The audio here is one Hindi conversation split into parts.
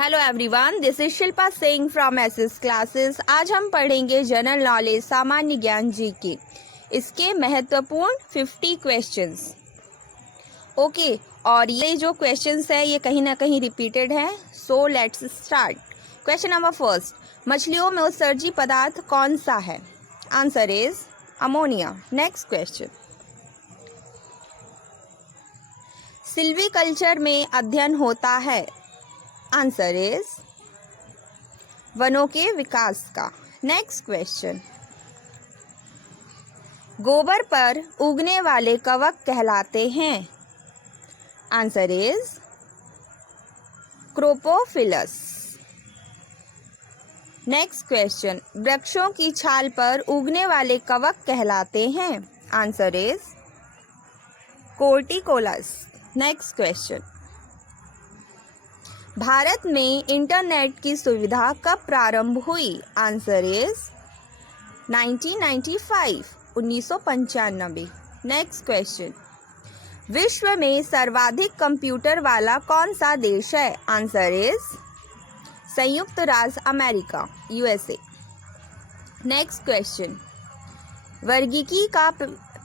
Hello everyone, this is Shilpa Singh from SS classes. आज हम पढ़ेंगे जनरल नॉलेज सामान्य ज्ञान जीके, इसके महत्वपूर्ण 50 क्वेश्चंस। ओके, और ये जो क्वेश्चंस है ये कहीं ना कहीं रिपीटेड है, so let's start. Question number first, मछलियों में उत्सर्जी पदार्थ कौन सा है? Answer is ammonia. Next question, silviculture में अध्ययन होता है। आंसर इज वनों के विकास का। नेक्स्ट क्वेश्चन, गोबर पर उगने वाले कवक कहलाते हैं। Answer is coprophilous. Next question, वृक्षों की छाल पर उगने वाले कवक कहलाते हैं। Answer is corticolous. Next question, Bharat में इंटरनेट की सुविधा कब प्रारंभ हुई? Answer is 1995। नेक्स्ट क्वेश्चन, विश्व में सर्वाधिक कंप्यूटर वाला कौन सा देश है? आंसर इज संयुक्त राज्य अमेरिका, यूएसए। नेक्स्ट क्वेश्चन, वर्गीकी का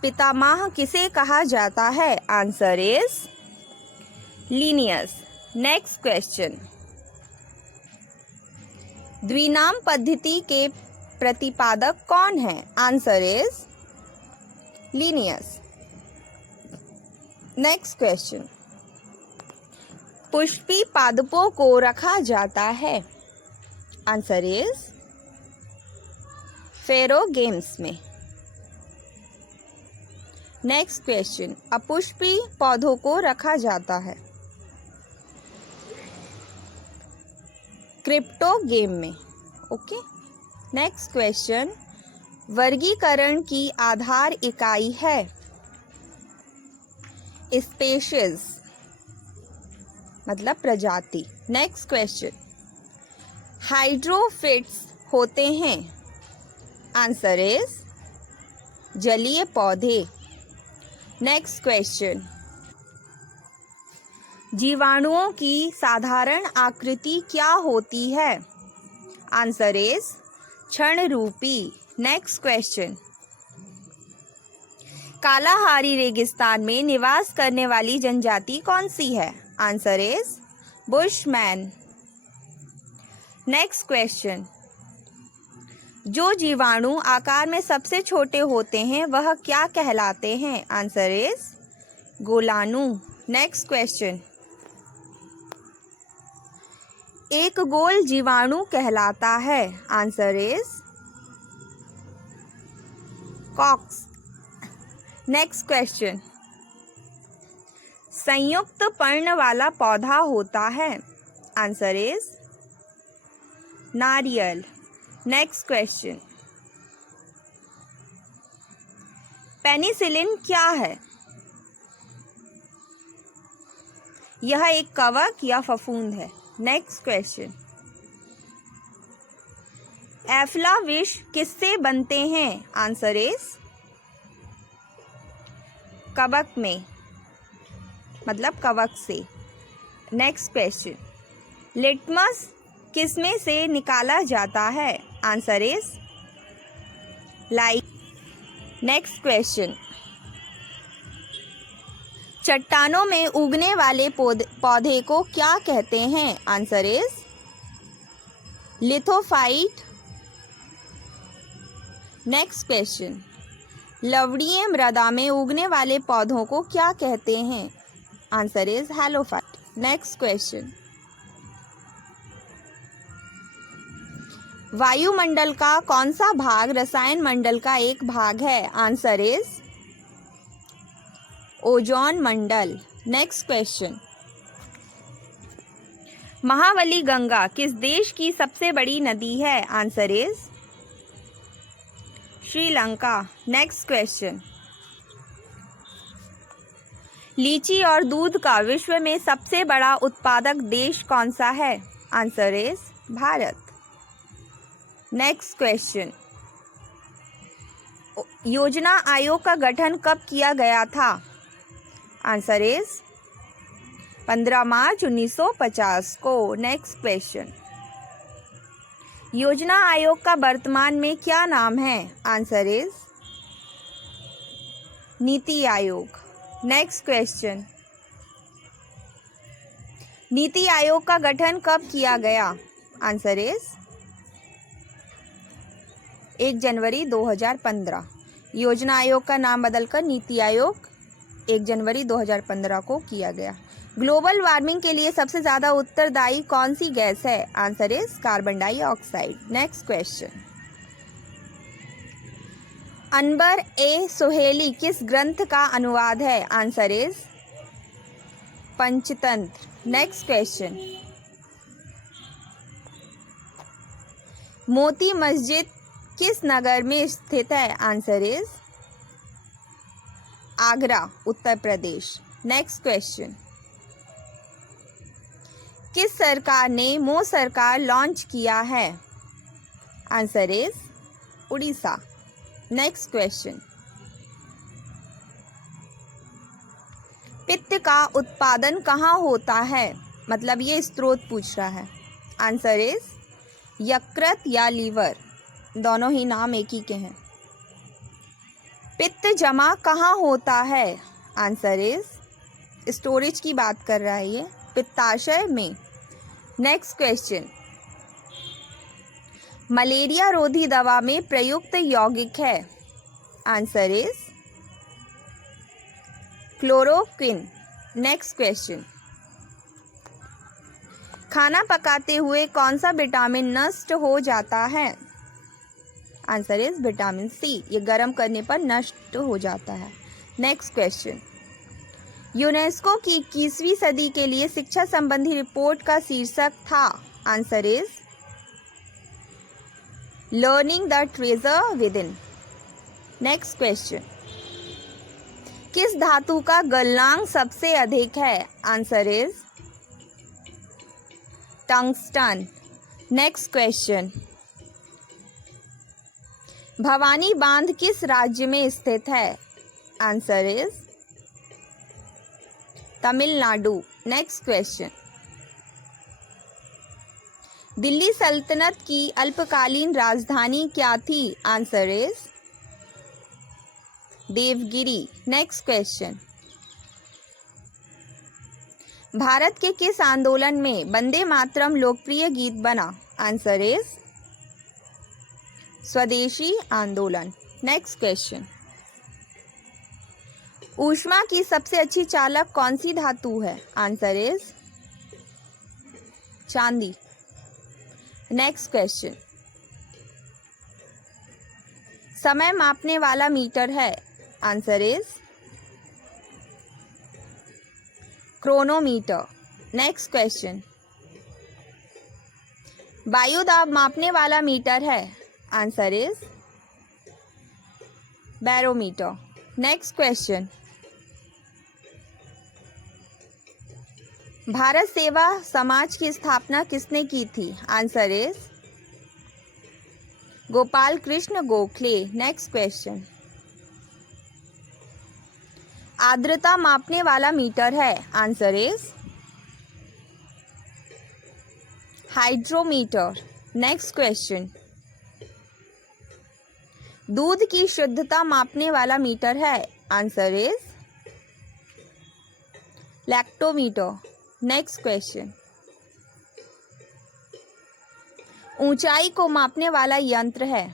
पितामह किसे कहा जाता है? Answer is Linnaeus. Next question, द्विनाम पद्धति के प्रतिपादक कौन है? Answer is Linnaeus. Next question, पुष्पी पादपों को रखा जाता है। आंसर इज फेरो गेम्स में। नेक्स्ट क्वेश्चन, अपुष्पी पौधों को रखा जाता है क्रिप्टो गेम में। ओके। नेक्स्ट क्वेश्चन, वर्गीकरण की आधार इकाई है स्पीशीज, मतलब प्रजाति। नेक्स्ट क्वेश्चन, हाइड्रोफिट्स होते हैं। आंसर इज जलीय पौधे। नेक्स्ट क्वेश्चन, जीवाणुओं की साधारण आकृति क्या होती है? आंसर इज क्षण रूपी। नेक्स्ट क्वेश्चन, कालाहारी रेगिस्तान में निवास करने वाली जनजाति कौन सी है? Answer is bushman. Next question, जो जीवाणु आकार में सबसे छोटे होते हैं वह क्या कहलाते हैं? आंसर इज गोलाणु। नेक्स्ट क्वेश्चन, एक गोल जीवाणु कहलाता है। Answer is coccus. Next question, संयुक्त पर्ण वाला पौधा होता है। आंसर इज नारियल। नेक्स्ट क्वेश्चन, पेनिसिलिन क्या है? यह एक कवक या फफूंद है। नेक्स्ट क्वेश्चन, एफ्ला विष किससे बनते हैं? आंसर इज कवक में, मतलब कवक से। नेक्स्ट क्वेश्चन, लिटमस किसमें से निकाला जाता है? Answer is like. Next question, चट्टानों में उगने वाले पौधे को क्या कहते हैं? Answer is lithophyte. Next question, लवणीय मृदा में उगने वाले पौधों को क्या कहते हैं? Answer is halophyte. Next question, वायुमंडल का कौन सा भाग रसायन मंडल का एक भाग है? Answer is ozone Mandal. Next question, Mahavali Ganga किस देश की सबसे बड़ी नदी है? Answer is Sri Lanka. Next question, लीची और दूध का विश्व में सबसे बड़ा उत्पादक देश कौन सा है? Answer is Bharat. Next question, योजना आयोग का गठन कब किया गया था? आंसर इज 15 मार्च 1950 को। नेक्स्ट क्वेश्चन, योजना आयोग का वर्तमान में क्या नाम है? Answer is NITI Aayog. Next question, NITI Aayog का गठन कब किया गया? आंसर इज 1 जनवरी 2015। योजना आयोग का नाम बदलकर नीति आयोग 1 जनवरी 2015 को किया गया। ग्लोबल वार्मिंग के लिए सबसे ज़्यादा उत्तरदायी कौन सी गैस है? Answer is carbon dioxide. Next question, Anwar e Suhaili किस ग्रंथ का अनुवाद है? Answer is Panchatantra. Next question, Moti Masjid किस नगर में स्थित है? Answer is Agra, Uttar Pradesh. Next question, किस सरकार ने मो सरकार लॉन्च किया है? Answer is Orissa. Next question, पित्त का उत्पादन कहाँ होता है? मतलब ये स्रोत पूछ रहा है। आंसर इज यकृत या लीवर, दोनों ही नाम एक ही के हैं। पित्त जमा कहाँ होता है? आंसर इज स्टोरेज की बात कर रहा है ये, पित्ताशय में। नेक्स्ट क्वेश्चन, मलेरिया रोधी दवा में प्रयुक्त यौगिक है? Answer is chloroquine. Next question, खाना पकाते हुए कौन सा विटामिन नष्ट हो जाता है? आंसर इज विटामिन सी, ये गर्म करने पर नष्ट हो जाता है। नेक्स्ट क्वेश्चन, यूनेस्को की 21वीं सदी के लिए शिक्षा संबंधी रिपोर्ट का शीर्षक था? Answer is learning the treasure within. Next question, किस धातु का गलनांक सबसे अधिक है? Answer is tungsten. Next question, Bhavani बांध किस राज्य में स्थित है? Answer is Tamil Nadu. Next question, Delhi सल्तनत की अल्पकालीन राजधानी क्या थी? Answer is Devagiri. Next question, Bharat के किस आंदोलन में वंदे मातरम लोकप्रिय गीत बना? आंसर इज स्वदेशी आंदोलन। नेक्स्ट क्वेश्चन, ऊष्मा की सबसे अच्छी चालक कौन सी धातु है? आंसर इज चांदी। नेक्स्ट क्वेश्चन, समय मापने वाला मीटर है? Answer is chronometer. Next question, वायु दाब मापने वाला मीटर है? Answer is barometer. Next question, Bharat सेवा समाज की स्थापना किसने की थी? Answer is Gopal Krishna Gokhale. Next question, आर्द्रता मापने वाला मीटर है? Answer is hydrometer. Next question, दूध की शुद्धता मापने वाला मीटर है? Answer is lactometer. Next question, ऊंचाई को मापने वाला यंत्र है?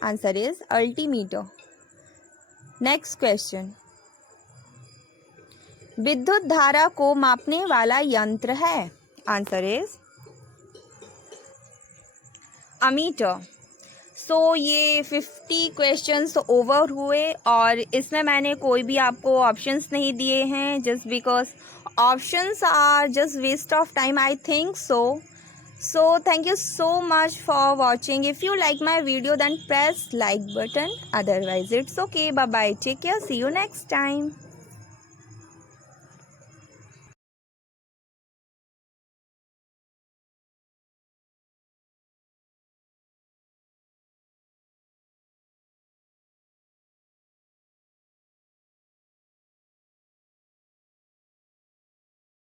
Answer is altimeter. Next question, विद्युत धारा को मापने वाला यंत्र है? Answer is ammeter. सो ये 50 क्वेश्चंस ओवर हुए और इसमें मैंने कोई भी आपको ऑप्शंस नहीं दिए हैं, just because options are just waste of time I think so. So thank you so much for watching. If you like my video then press like button. Otherwise it's okay. Bye bye. Take care. See you next time.